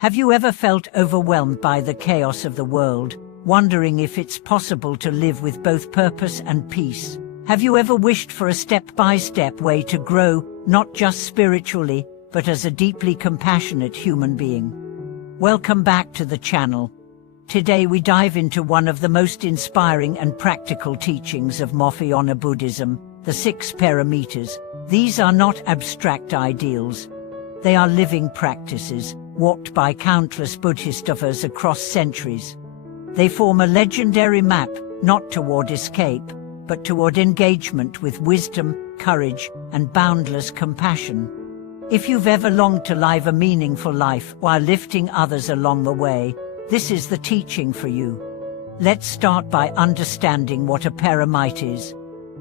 Have you ever felt overwhelmed by the chaos of the world, wondering if it's possible to live with both purpose and peace? Have you ever wished for a step-by-step way to grow, not just spiritually, but as a deeply compassionate human being? Welcome back to the channel. Today we dive into one of the most inspiring and practical teachings of Mahayana Buddhism, the 6 Paramitas. These are not abstract ideals. They are living practices, walked by countless Bodhisattvas across centuries. They form a legendary map, not toward escape, but toward engagement with wisdom, courage, and boundless compassion. If you've ever longed to live a meaningful life while lifting others along the way, this is the teaching for you. Let's start by understanding what a paramita is.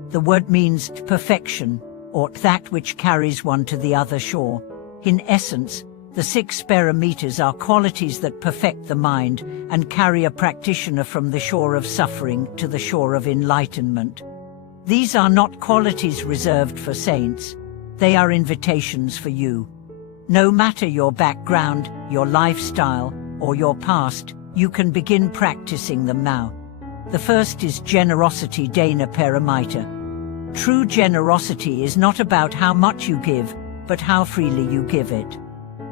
The word means perfection, or that which carries one to the other shore. In essence, the 6 paramitas are qualities that perfect the mind and carry a practitioner from the shore of suffering to the shore of enlightenment. These are not qualities reserved for saints. They are invitations for you. No matter your background, your lifestyle, or your past, you can begin practicing them now. The first is generosity dana paramita. True generosity is not about how much you give, but how freely you give it.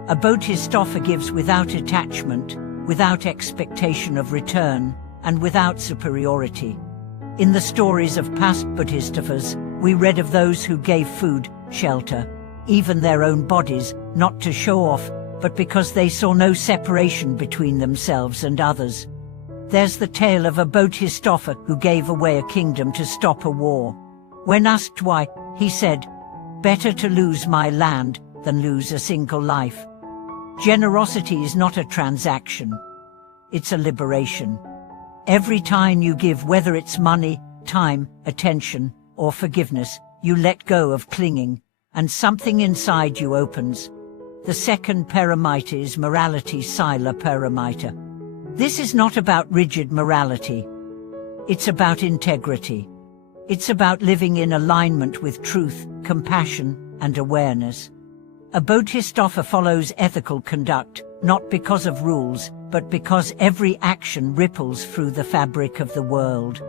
A bodhisattva gives without attachment, without expectation of return, and without superiority. In the stories of past bodhisattvas, we read of those who gave food, shelter, even their own bodies, not to show off, but because they saw no separation between themselves and others. There's the tale of a bodhisattva who gave away a kingdom to stop a war. When asked why, he said, "Better to lose my land than lose a single life." Generosity is not a transaction. It's a liberation. Every time you give, whether it's money, time, attention, or forgiveness, you let go of clinging, and something inside you opens. The second paramita is morality sila paramita. This is not about rigid morality. It's about integrity. It's about living in alignment with truth, compassion, and awareness. A bodhisattva follows ethical conduct, not because of rules, but because every action ripples through the fabric of the world.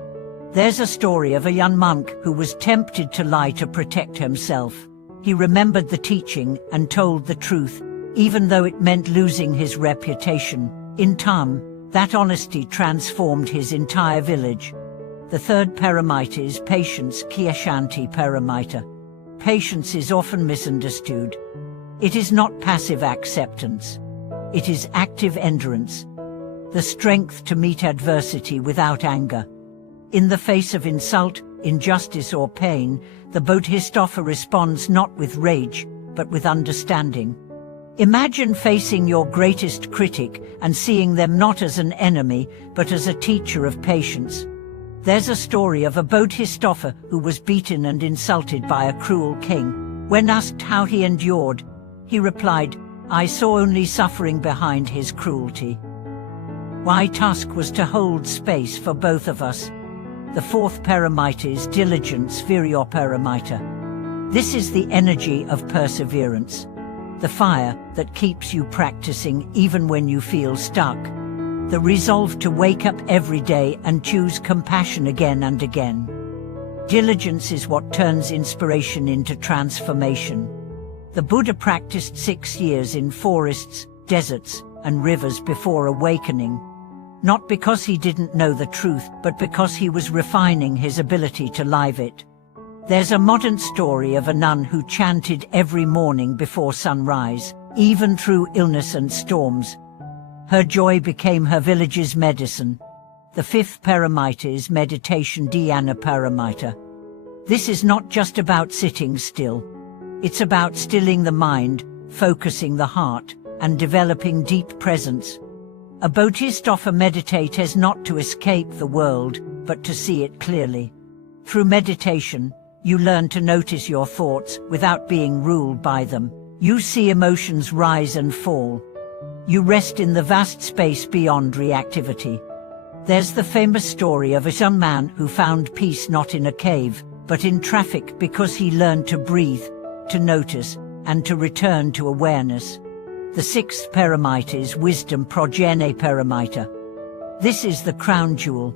There's a story of a young monk who was tempted to lie to protect himself. He remembered the teaching and told the truth, even though it meant losing his reputation. In time, that honesty transformed his entire village. The third paramita is patience kiyashanti paramita. Patience is often misunderstood. It is not passive acceptance. It is active endurance. The strength to meet adversity without anger. In the face of insult, injustice, or pain, the bodhisattva responds not with rage, but with understanding. Imagine facing your greatest critic and seeing them not as an enemy, but as a teacher of patience. There's a story of a bodhisattva who was beaten and insulted by a cruel king. When asked how he endured, he replied, "I saw only suffering behind his cruelty." My task was to hold space for both of us. The fourth paramita is diligence virya paramita. This is the energy of perseverance. The fire that keeps you practicing even when you feel stuck. The resolve to wake up every day and choose compassion again and again. Diligence is what turns inspiration into transformation. The Buddha practiced 6 years in forests, deserts, and rivers before awakening. Not because he didn't know the truth, but because he was refining his ability to live it. There's a modern story of a nun who chanted every morning before sunrise, even through illness and storms. Her joy became her village's medicine. The fifth paramita is meditation dhyana paramita. This is not just about sitting still. It's about stilling the mind, focusing the heart, and developing deep presence. A bodhisattva meditates not to escape the world, but to see it clearly. Through meditation, you learn to notice your thoughts without being ruled by them. You see emotions rise and fall. You rest in the vast space beyond reactivity. There's the famous story of a young man who found peace not in a cave, but in traffic, because he learned to breathe, to notice, and to return to awareness. The sixth paramita is wisdom prajna paramita. This is the crown jewel.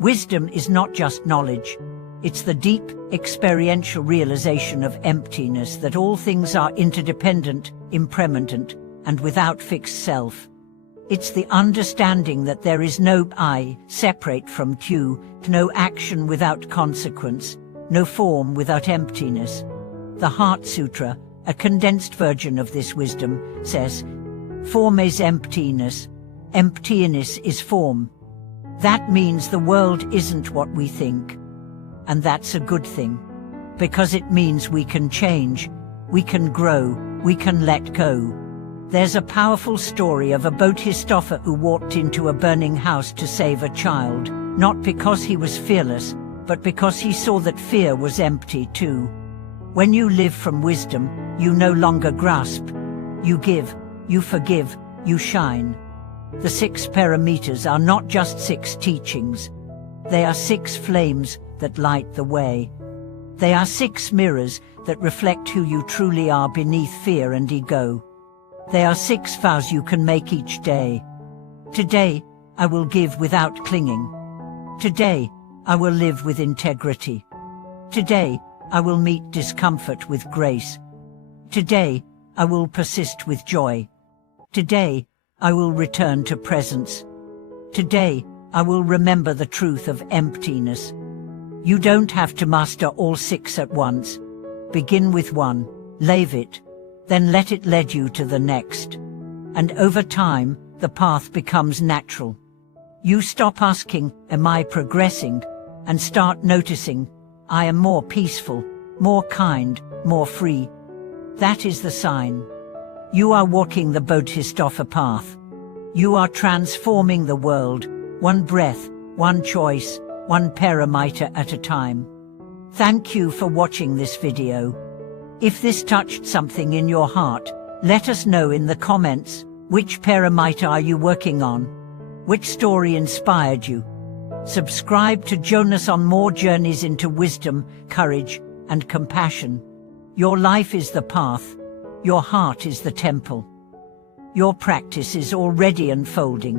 Wisdom is not just knowledge. It's the deep, experiential realization of emptiness, that all things are interdependent, impermanent, and without fixed self. It's the understanding that there is no I separate from Q, no action without consequence, no form without emptiness. The Heart Sutra, a condensed version of this wisdom, says, "Form is emptiness, emptiness is form." That means the world isn't what we think. And that's a good thing, because it means we can change, we can grow, we can let go. There's a powerful story of a Bodhisattva who walked into a burning house to save a child, not because he was fearless, but because he saw that fear was empty too. When you live from wisdom, you no longer grasp. You give, you forgive, you shine. The six paramitas are not just six teachings. They are six flames that light the way. They are six mirrors that reflect who you truly are beneath fear and ego. They are six vows you can make each day. Today, I will give without clinging. Today, I will live with integrity. Today, I will meet discomfort with grace. Today, I will persist with joy. Today, I will return to presence. Today, I will remember the truth of emptiness. You don't have to master all six at once. Begin with one, leave it, then let it lead you to the next. And over time, the path becomes natural. You stop asking, "Am I progressing?" and start noticing, "I am more peaceful, more kind, more free." That is the sign. You are walking the Bodhisattva path. You are transforming the world, one breath, one choice, one paramita at a time. Thank you for watching this video. If this touched something in your heart, let us know in the comments. Which paramita are you working on? Which story inspired you? Subscribe to join us on more journeys into wisdom, courage, and compassion. Your life is the path. Your heart is the temple. Your practice is already unfolding.